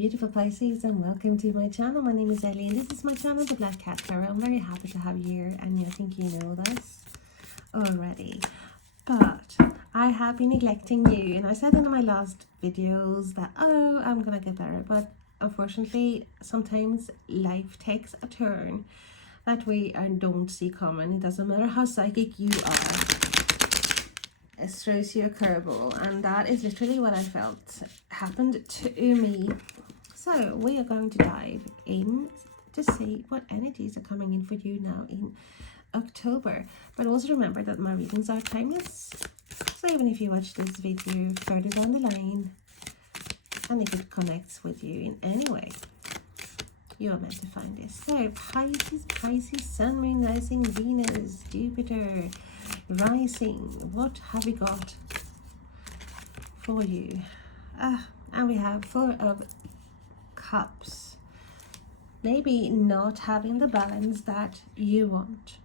beautiful Pisces, and welcome to my channel. My name is Ellie and this is my channel, The Black Cat Tarot. I'm very happy to have you here, and I think you know this already. But I have been neglecting you, and I said in my last videos that, oh, I'm gonna get better. But unfortunately, sometimes life takes a turn that we don't see coming. It doesn't matter how psychic you are. It throws you a curveball, and that is literally what I felt happened to me. So we are going to dive in to see what energies are coming in for you now in October. But also remember that my readings are timeless, so even if you watch this video further down the line, and if it connects with you in any way, you are meant to find this. So Pisces, Sun, Moon, Rising, Venus, Jupiter, Rising, what have we got for you? And we have Four of Cups. Maybe not having the balance that you want.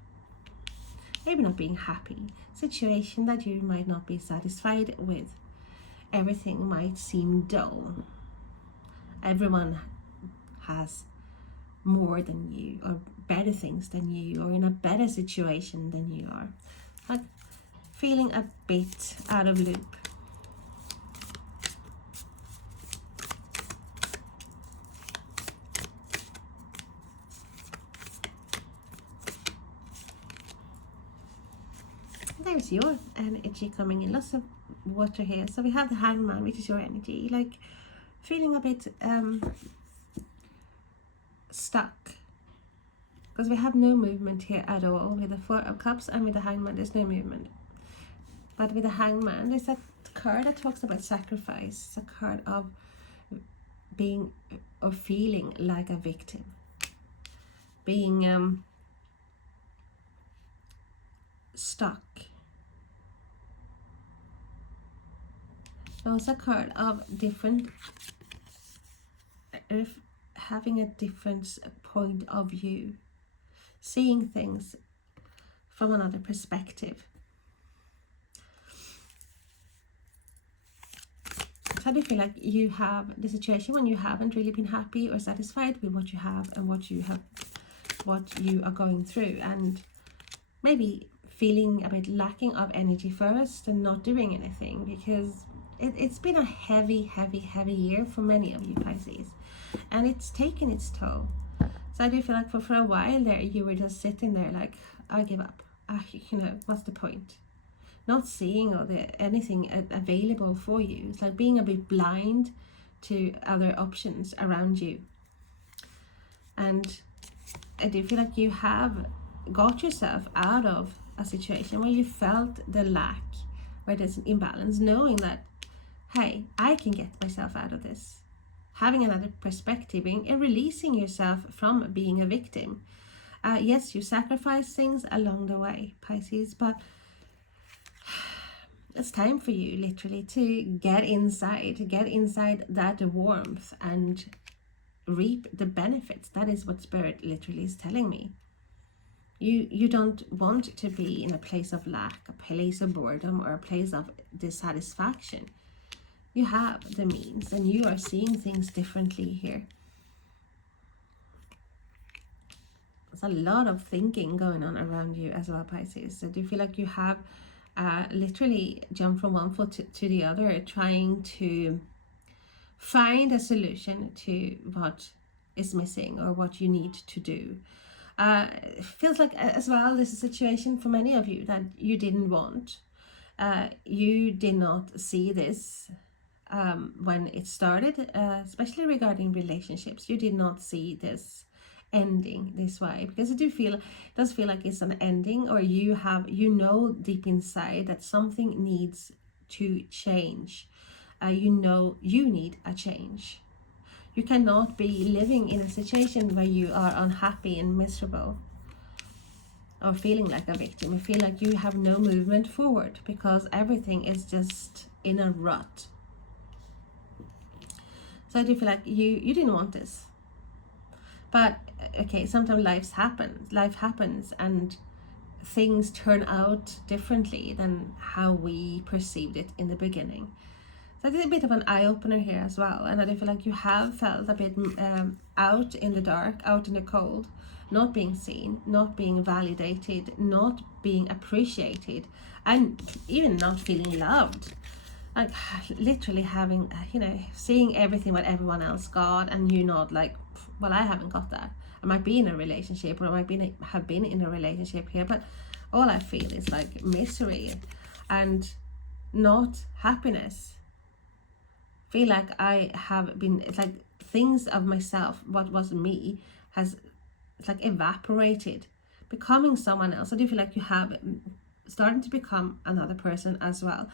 Maybe not being happy. Situation that you might not be satisfied with. Everything might seem dull. Everyone has more than you, or better things than you, or in a better situation than you are. Like feeling a bit out of loop. There's your energy coming in, lots of water here. So we have the Hangman, which is your energy, like feeling a bit stuck, because we have no movement here at all. With the Four of Cups and with the Hangman, there's no movement. But with the Hangman, there's that card that talks about sacrifice. It's a card of being or feeling like a victim, being stuck. Also a card of different, having a different point of view, seeing things from another perspective. So I do feel like you have the situation when you haven't really been happy or satisfied with what you have and what you are going through, and maybe feeling a bit lacking of energy first and not doing anything, because it's been a heavy year for many of you Pisces, and it's taken its toll. So I do feel like for a while there you were just sitting there like, I give up. You know, what's the point? Not seeing anything available for you. It's like being a bit blind to other options around you. And I do feel like you have got yourself out of a situation where you felt the lack, where there's an imbalance, knowing that, hey, I can get myself out of this. Having another perspective and releasing yourself from being a victim. Yes, you sacrifice things along the way, Pisces, but it's time for you literally to get inside that warmth and reap the benefits. That is what Spirit literally is telling me. You don't want to be in a place of lack, a place of boredom, or a place of dissatisfaction. You have the means, and you are seeing things differently here. There's a lot of thinking going on around you as well, Pisces. So do you feel like you have literally jumped from one foot to the other, trying to find a solution to what is missing or what you need to do? It feels like as well this is a situation for many of you that you didn't want. You did not see this when it started, especially regarding relationships. You did not see this ending this way, because it does feel like it's an ending, or you know deep inside that something needs to change. You know you need a change. You cannot be living in a situation where you are unhappy and miserable, or feeling like a victim. You feel like you have no movement forward because everything is just in a rut. So I do feel like you didn't want this. But okay, sometimes life happens and things turn out differently than how we perceived it in the beginning. So it's a bit of an eye-opener here as well, and I do feel like you have felt a bit out in the dark, out in the cold, not being seen, not being validated, not being appreciated, and even not feeling loved. Like literally having, seeing everything what everyone else got, and you not like, well, I haven't got that. I might be in a relationship, or I might have been in a relationship here, but all I feel is like misery and not happiness. Feel like I have been, it's like things of myself, what was me, has, it's like evaporated, becoming someone else. I do feel like you have starting to become another person as well.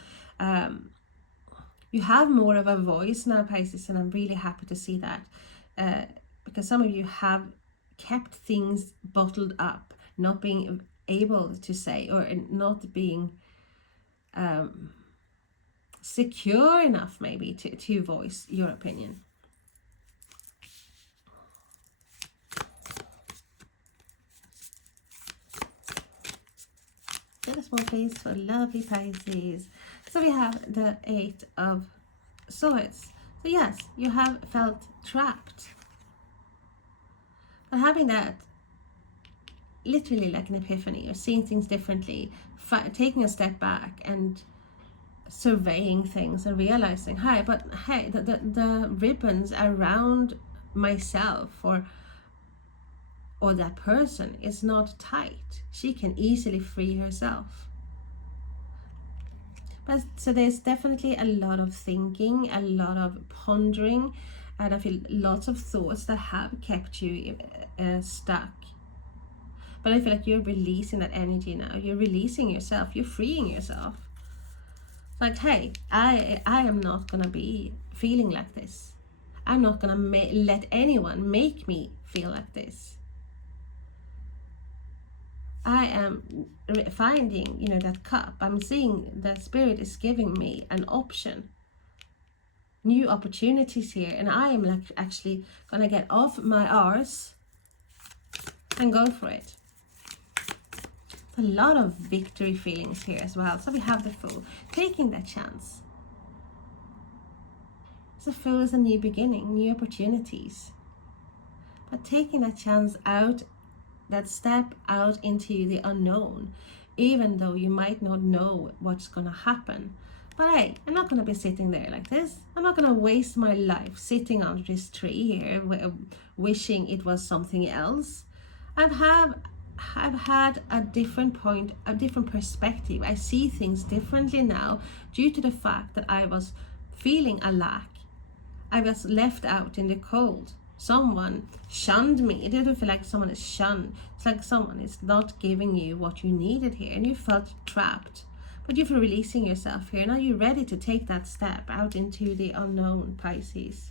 You have more of a voice now, Pisces, and I'm really happy to see that, because some of you have kept things bottled up, not being able to say, or not being secure enough maybe to voice your opinion. Get a small place for lovely Pisces. So we have the 8 of Swords. So yes, you have felt trapped. But having that, literally like an epiphany, or seeing things differently, taking a step back and surveying things and realizing, the ribbons around myself or that person is not tight. She can easily free herself. But so there's definitely a lot of thinking, a lot of pondering, and I feel lots of thoughts that have kept you stuck. But I feel like you're releasing that energy now. You're releasing yourself. You're freeing yourself. Like, hey, I am not gonna be feeling like this. I'm not gonna let anyone make me feel like this. I am finding, that cup. I'm seeing the Spirit is giving me an option, new opportunities here, and I am like actually gonna get off my arse and go for it. A lot of victory feelings here as well. So we have the Fool, taking that chance. The Fool is a new beginning, new opportunities, but taking that chance out, that step out into the unknown, even though you might not know what's gonna happen. But hey, I'm not gonna be sitting there like this. I'm not gonna waste my life sitting under this tree here wishing it was something else. I've had a different point, a different perspective. I see things differently now due to the fact that I was feeling a lack. I was left out in the cold. Someone shunned me. It didn't feel like someone is shunned. It's like someone is not giving you what you needed here, and you felt trapped. But you're releasing yourself here. Now you're ready to take that step out into the unknown, Pisces.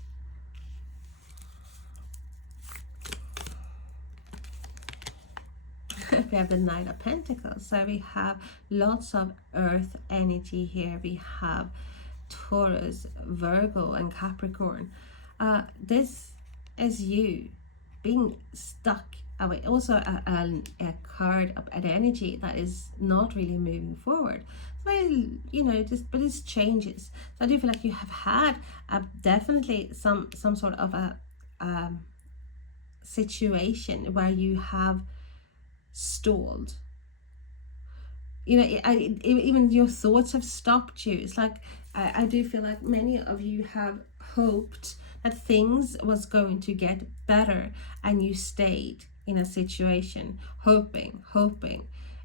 We have the Knight of Pentacles. So we have lots of earth energy here. We have Taurus, Virgo, and Capricorn. This is you being stuck away. Also a card of an energy that is not really moving forward. So but it's changes. So I do feel like you have had definitely some sort of a situation where you have stalled. Even your thoughts have stopped you. It's like I do feel like many of you have hoped that things was going to get better, and you stayed in a situation hoping,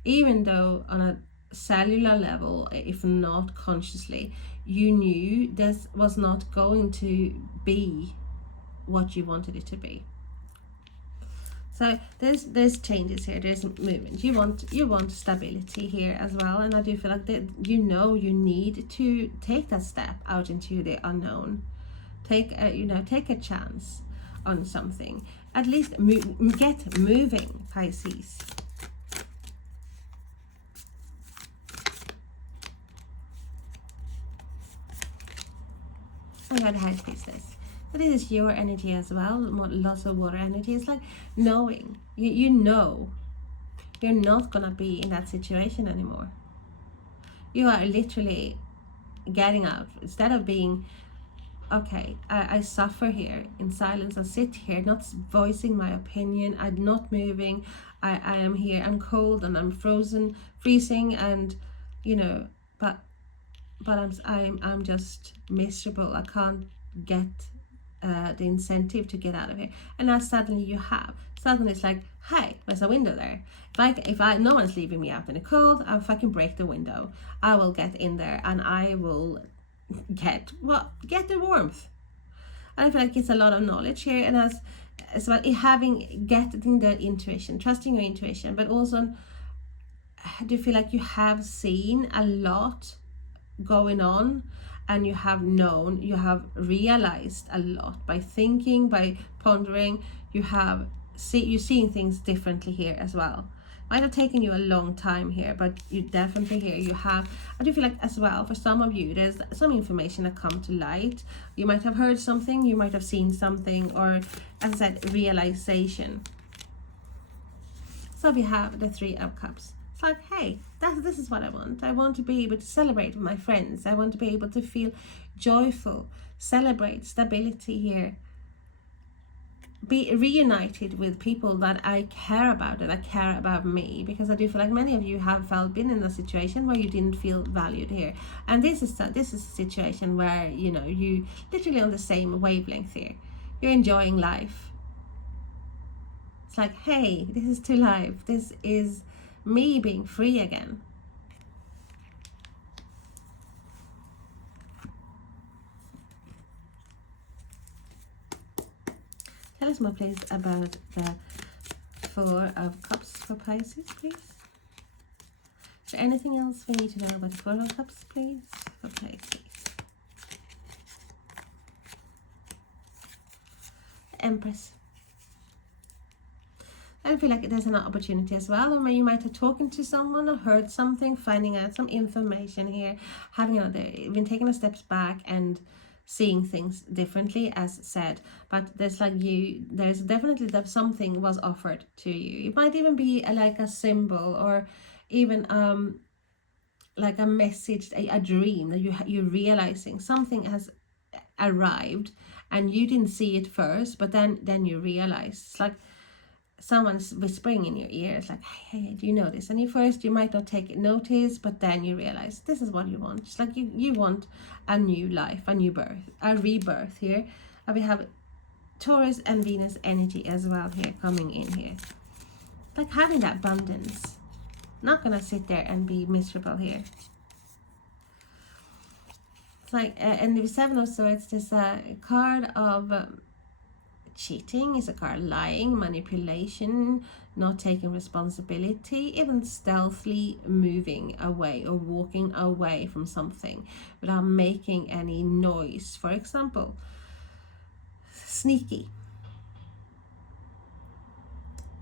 even though on a cellular level, if not consciously, you knew this was not going to be what you wanted it to be. So there's changes here, there's movement. You want stability here as well, and I do feel like that you need to take that step out into the unknown. Take a chance on something. At least get moving, Pisces. I got High Priestess. But this is your energy as well. Lots of water energy. It's like knowing. You know you're not gonna be in that situation anymore. You are literally getting out, instead of being, okay, I suffer here in silence, I sit here not voicing my opinion, I'm not moving, I am here, I'm cold and I'm frozen, freezing, and you know, but I'm just miserable, I can't get the incentive to get out of here. And now suddenly it's like, hey, there's a window there. If I no one's leaving me out in the cold, I'll fucking break the window. I will get in there and I will get the warmth. And I feel like it's a lot of knowledge here, and as well getting the intuition, trusting your intuition, but also do you feel like you have seen a lot going on, and you have realized a lot by thinking, by pondering. You're seeing things differently here as well. Might have taken you a long time here, but you definitely here you have. I do feel like as well, for some of you, there's some information that come to light. You might have heard something, you might have seen something, or as I said, realization. So we have the Three of Cups. It's like, hey, this is what I want. I want to be able to celebrate with my friends. I want to be able to feel joyful, celebrate stability here, be reunited with people that I care about, that care about me, because I do feel like many of you have been in a situation where you didn't feel valued here, and this is a situation where you literally on the same wavelength here. You're enjoying life. It's like, hey, this is to life. This is me being free again. Tell us more, please, about the Four of Cups for Pisces, please. Is there anything else we need to know about the Four of Cups, please, for Pisces? Empress. I feel like there's an opportunity as well, or you might have talking to someone or heard something, finding out some information here, been taking a steps back and seeing things differently, as said. But there's definitely that something was offered to you. It might even be like a symbol, or even like a message, a dream that you're realizing something has arrived, and you didn't see it first, but then you realize. It's like someone's whispering in your ear. It's like, hey, do you know this? And you might not take notice, but then you realize this is what you want. It's like you want a new life, a new birth, a rebirth here. And we have Taurus and Venus energy as well here coming in here. Like having that abundance. Not gonna sit there and be miserable here. It's like, and the Seven of Swords, there's a card of cheating, is a card lying, manipulation, not taking responsibility, even stealthily moving away or walking away from something without making any noise. For example, sneaky,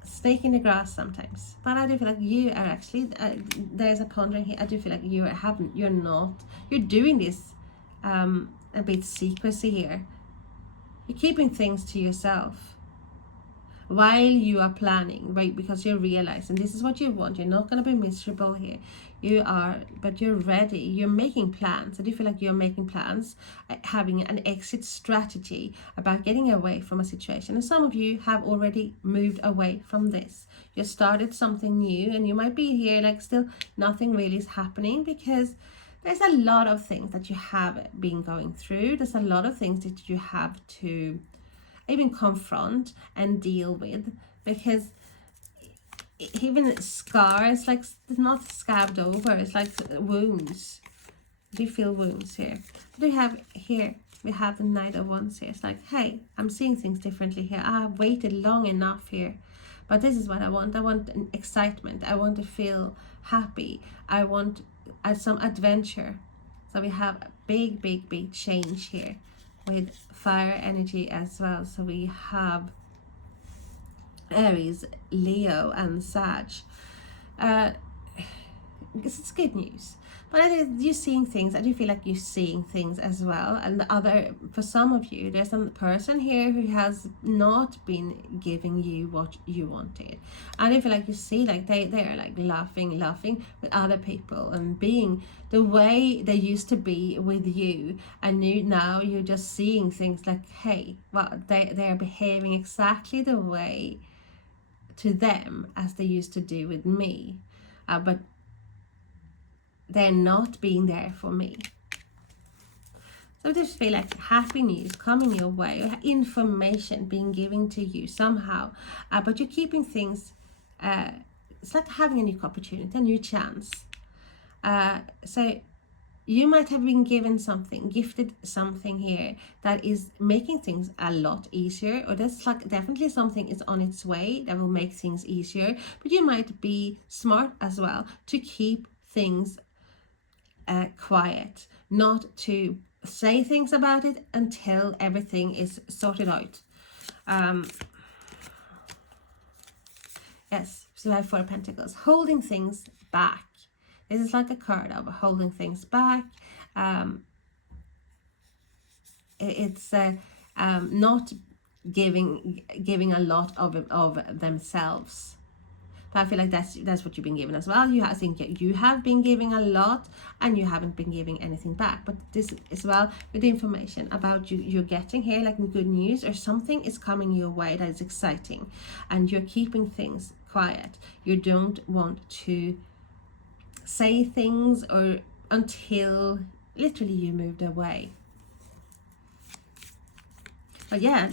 snake in the grass sometimes. But I do feel like you are actually there's a pondering here. I do feel like you're doing this a bit secrecy here. You're keeping things to yourself while you are planning, right? Because you're realizing this is what you want. You're not going to be miserable here. But you're ready. You're making plans. I do feel like you're making plans, having an exit strategy about getting away from a situation. And some of you have already moved away from this. You started something new, and you might be here like still nothing really is happening, because there's a lot of things that you have been going through. There's a lot of things that you have to even confront and deal with, because even scars, like not scabbed over, it's like wounds. Do you feel wounds here? Do you have here? We have the Knight of Wands here. It's like, hey, I'm seeing things differently here. I have waited long enough here, but this is what I want. I want an excitement. I want to feel happy. I want some adventure. So we have a big change here with fire energy as well. So we have Aries, Leo and Sag. It's good news, But I think you're seeing things. I do feel like you're seeing things as well. And the other, for some of you, there's some person here who has not been giving you what you wanted. I do feel like you see like they're like laughing with other people and being the way they used to be with you, and now you're just seeing things like, hey, well, they're behaving exactly the way to them as they used to do with me, but they're not being there for me. So I just feel like happy news coming your way, or information being given to you somehow, but you're keeping things, it's like having a new opportunity, a new chance. So you might have been given something, gifted something here that is making things a lot easier, or that's like definitely something is on its way that will make things easier. But you might be smart as well to keep things quiet, not to say things about it until everything is sorted out. Yes, so I have 4 of Pentacles, holding things back. This is like a card of holding things back. It's not giving a lot of themselves. But I feel like that's what you've been given as well. I think you have been giving a lot and you haven't been giving anything back. But this as well, with the information about you're getting here, like good news or something is coming your way that is exciting, and you're keeping things quiet. You don't want to say things or until literally you moved away. But yeah,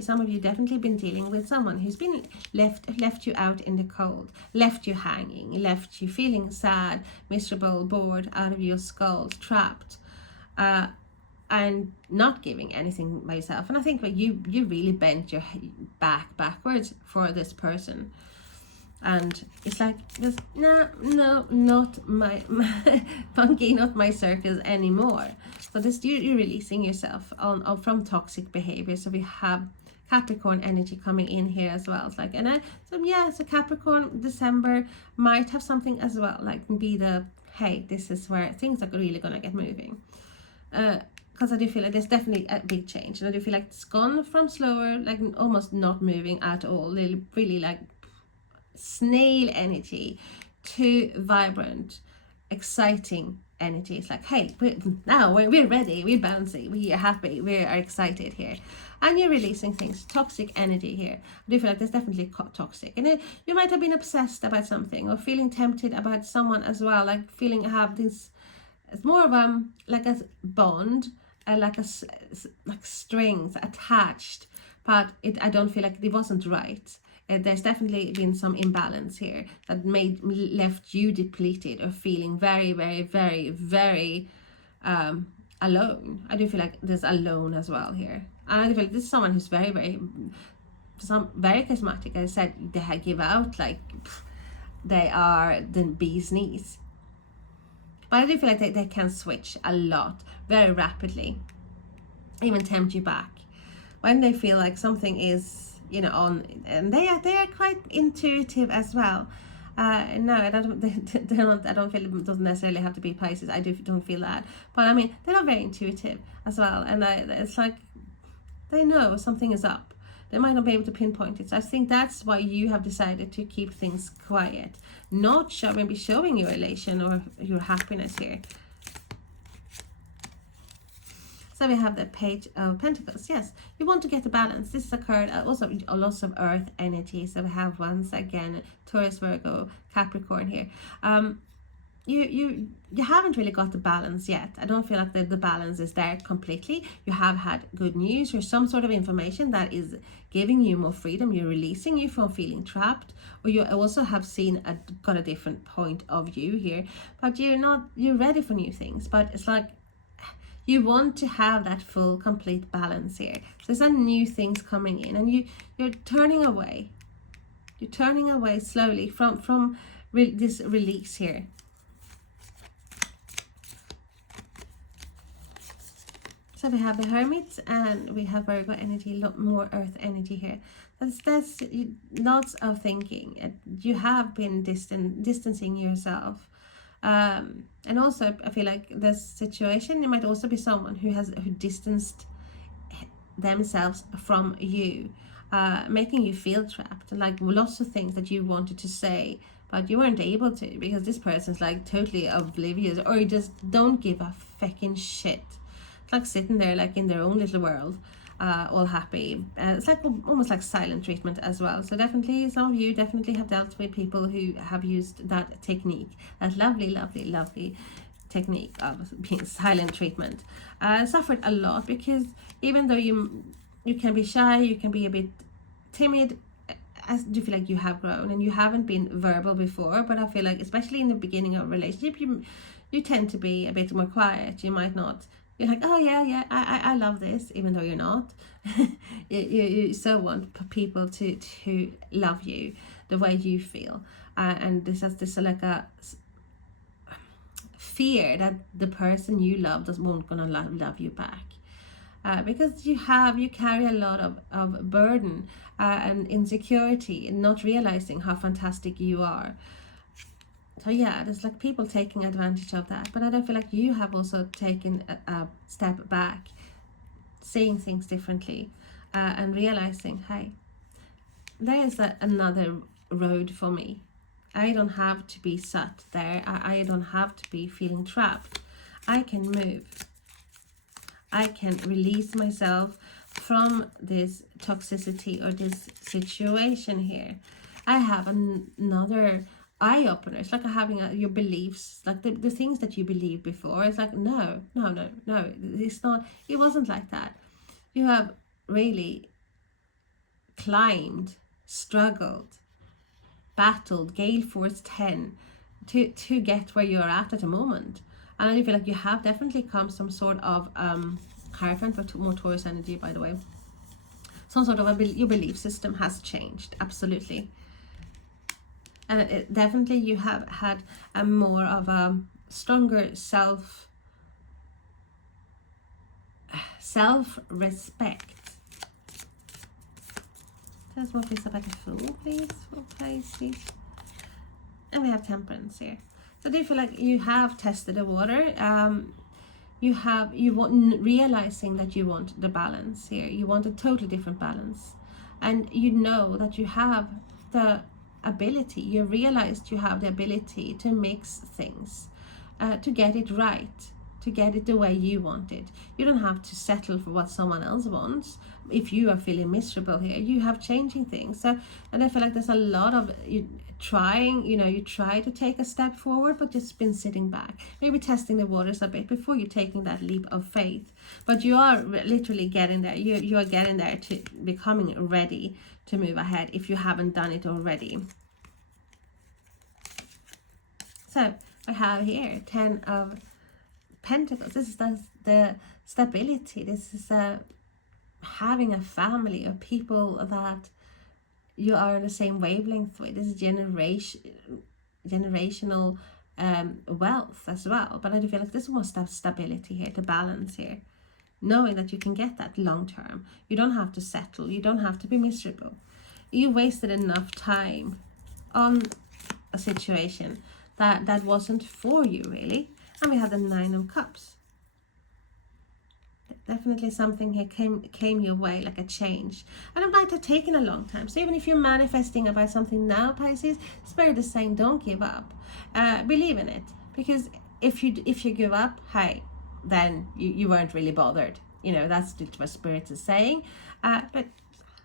some of you definitely been dealing with someone who's been left you out in the cold, left you hanging, left you feeling sad, miserable, bored, out of your skull, trapped, and not giving anything by yourself. And I think that you really bent your backwards for this person. And it's like, no, not my monkey, not my circus anymore. So this, you're releasing yourself on from toxic behavior. So we have Capricorn energy coming in here as well. It's like, so Capricorn December might have something as well, like be hey, this is where things are really gonna get moving. Because I do feel like there's definitely a big change, and I do feel like it's gone from slower, like almost not moving at all, really like snail energy, to vibrant, exciting energy. It's like, hey, we're ready, we're bouncy, we are happy, we are excited here. And you're releasing things, toxic energy here. I do feel like there's definitely toxic, and you might have been obsessed about something or feeling tempted about someone as well, like feeling have this, it's more of like a bond, like strings attached, but I don't feel like it wasn't right. There's definitely been some imbalance here that left you depleted or feeling very, very, very, very alone. I do feel like there's alone as well here. And I feel like this is someone who's very, very charismatic. I said they give out like they are the bee's knees. But I do feel like they can switch a lot, very rapidly, even tempt you back when they feel like something is on, and they are quite intuitive as well. No, I don't feel it doesn't necessarily have to be Pisces. I don't feel that, but I mean they're not very intuitive as well, and it's like they know something is up. They might not be able to pinpoint it. So I think that's why you have decided to keep things quiet, not maybe showing your elation or your happiness here. So we have the Page of Pentacles. Yes, you want to get a balance. This is a card, also a lot of earth energy. So we have once again Taurus, Virgo, Capricorn here. You haven't really got the balance yet. I don't feel like the balance is there completely. You have had good news or some sort of information that is giving you more freedom. You're releasing you from feeling trapped, or you also have got a different point of view here. But you're ready for new things. But it's like, you want to have that full, complete balance here. So there's some new things coming in, and you're turning away. You're turning away slowly from this release here. So we have the Hermit, and we have Virgo energy, a lot more earth energy here. That's lots of thinking. You have been distancing yourself And also I feel like this situation, it might also be someone who distanced themselves from you, making you feel trapped, like lots of things that you wanted to say but you weren't able to because this person's like totally oblivious, or you just don't give a fucking shit. It's like sitting there like in their own little world, all happy. It's like almost like silent treatment as well. So definitely some of you definitely have dealt with people who have used that technique, that lovely technique of being silent treatment. Suffered a lot because even though you can be shy, you can be a bit timid, as do you feel like you have grown and you haven't been verbal before, but I feel like especially in the beginning of a relationship, you tend to be a bit more quiet. You might not, you're like, oh yeah, I love this, even though you're not. you so want people to love you the way you feel, and this has this like a fear that the person you love won't gonna love you back. Because you carry a lot of burden and insecurity and not realizing how fantastic you are. So yeah, there's like people taking advantage of that, but I don't feel like you have also taken a step back, seeing things differently, and realizing, hey, there is another road for me. I don't have to be sat there. I don't have to be feeling trapped. I can move. I can release myself from this toxicity or this situation here. I have another eye opener. It's like having your beliefs, like the things that you believed before. It's like, no. It's not, it wasn't like that. You have really climbed, struggled, battled, gale force 10 to get where you're at the moment. And I feel like you have definitely come some sort of Hierophant, but more Taurus energy, by the way. Some sort of your belief system has changed, absolutely. And definitely you have had a more of a stronger self-respect. Tell us more please about the Fool, please, for Pisces. And we have Temperance here. So do you feel like you have tested the water? You want realizing that you want the balance here. You want a totally different balance, and you know that you have the ability. You realized you have the ability to mix things, to get it right, to get it the way you want it. You don't have to settle for what someone else wants. If you are feeling miserable here, you have changing things. So, and I feel like there's a lot of you try to take a step forward, but just been sitting back, maybe testing the waters a bit before you're taking that leap of faith. But you are literally getting there. You are getting there to becoming ready to move ahead if you haven't done it already. So I have here 10 of Pentacles. This is the stability. This is having a family of people that you are on the same wavelength with. This is generational wealth as well. But I do feel like this must have stability here, the balance here, knowing that you can get that long term. You don't have to settle. You don't have to be miserable. You wasted enough time on a situation that wasn't for you, really. And we have the 9 of Cups. Definitely something here came your way, like a change. And it might have taken a long time. So even if you're manifesting about something now, Pisces, Spirit is saying don't give up. Believe in it. Because if you give up, hey, then you weren't really bothered. That's what Spirit is saying. But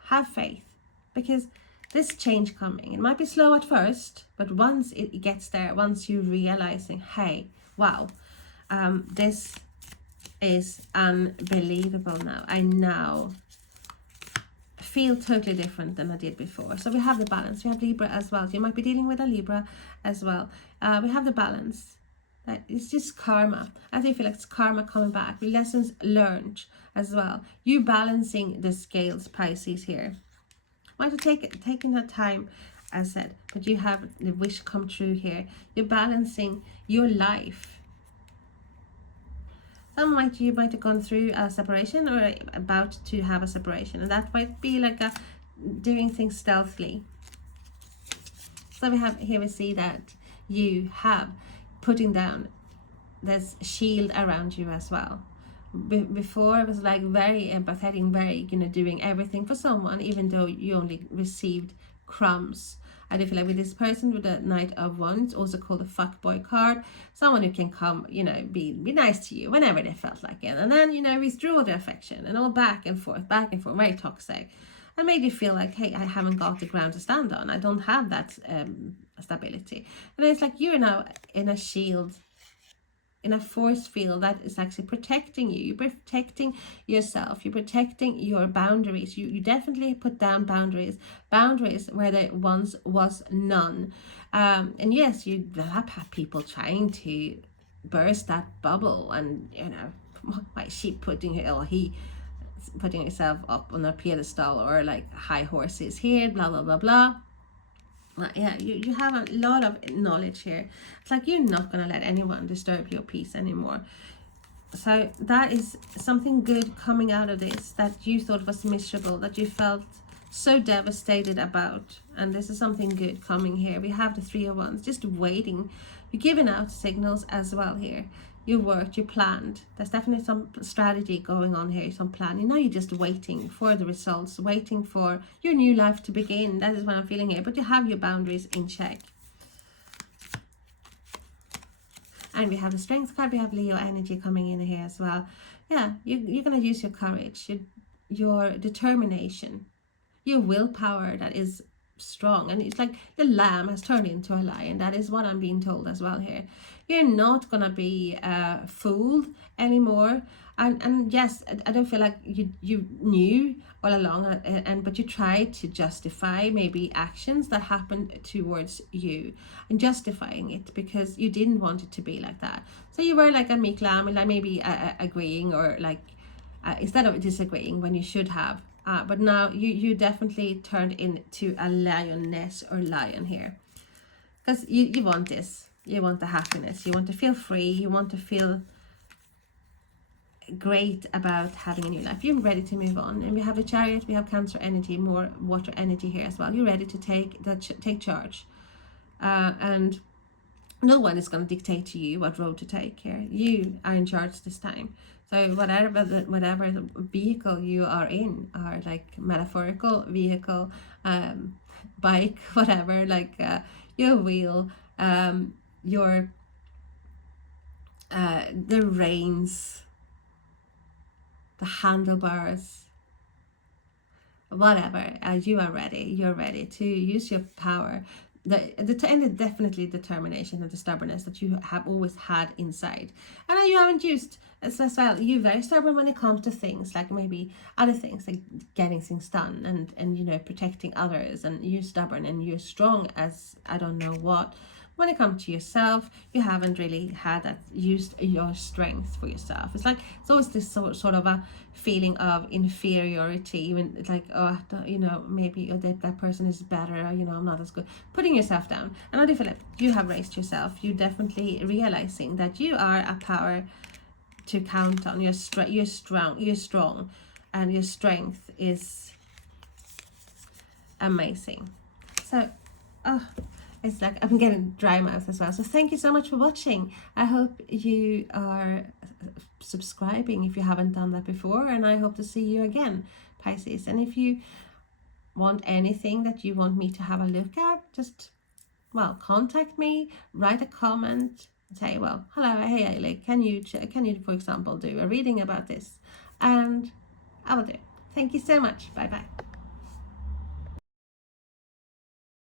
have faith. Because this change coming, it might be slow at first, but once it gets there, once you're realizing, hey, wow, this is unbelievable now. I now feel totally different than I did before. So we have the balance. We have Libra as well. So you might be dealing with a Libra as well. We have the balance. It's just karma. I do feel like it's karma coming back. Lessons learned as well. You balancing the scales, Pisces, here. Might have taken that time, as said, but you have the wish come true here. You're balancing your life. You might have gone through a separation or about to have a separation, and that might be like doing things stealthily. So we see that you have putting down this shield around you as well. Before it was like very empathetic, very, you know, doing everything for someone, even though you only received crumbs. I do feel like with this person with the Knight of Wands, also called the fuckboy card, someone who can come, you know, be nice to you whenever they felt like it, and then, you know, withdraw their affection, and all back and forth, very toxic, and made you feel like, hey, I haven't got the ground to stand on. I don't have that stability. And it's like you're now in a shield, in a force field that is actually protecting you. You're protecting yourself. You're protecting your boundaries. You definitely put down boundaries where there once was none. And yes, you have had people trying to burst that bubble, and, you know, why is she putting her, or he putting himself up on a pedestal, or like high horses here, blah blah blah blah. Yeah, you have a lot of knowledge here. It's like you're not going to let anyone disturb your peace anymore. So that is something good coming out of this, that you thought was miserable, that you felt so devastated about. And this is something good coming here. We have the Three of Wands, just waiting. You're giving out signals as well here. You worked, you planned. There's definitely some strategy going on here, some planning. Now you're just waiting for the results, waiting for your new life to begin. That is what I'm feeling here. But you have your boundaries in check. And we have the Strength card. We have Leo energy coming in here as well. Yeah, you're going to use your courage, your determination, your willpower that is strong. And it's like the lamb has turned into a lion. That is what I'm being told as well here. You're not gonna be fooled anymore. And yes, I don't feel like you knew all along, but you tried to justify maybe actions that happened towards you, and justifying it because you didn't want it to be like that. So you were like a meek lamb, and like maybe agreeing, or like instead of disagreeing when you should have. But now you definitely turned into a lioness or lion here, because you want this. You want the happiness. You want to feel free. You want to feel great about having a new life. You're ready to move on. And we have a Chariot. We have Cancer energy, more water energy here as well. You're ready to take charge. And no one is going to dictate to you what road to take here. You are in charge this time. So whatever vehicle you are in, or like metaphorical vehicle, bike, whatever, like your wheel, your the reins, the handlebars, whatever, you are ready. You're ready to use your power. And definitely determination and the stubbornness that you have always had inside, and you haven't used as well. You're very stubborn when it comes to things like maybe other things, like getting things done, and you know, protecting others, and you're stubborn and you're strong as I don't know what. When it comes to yourself, you haven't really had that, used your strength for yourself. It's like it's always this sort of a feeling of inferiority, even it's like, oh, you know, maybe that person is better, or, you know, I'm not as good. Putting yourself down. And I do feel like you have raised yourself. You definitely realizing that you are a power to count on. You're strong, and your strength is amazing. So, oh, it's like I'm getting dry mouth as well. So thank you so much for watching. I hope you are subscribing if you haven't done that before, and I hope to see you again, Pisces. And if you want anything that you want me to have a look at, just, well, contact me, write a comment, say, well, hello, hey Ailey, can you for example do a reading about this, and I will do it. Thank you so much. Bye bye.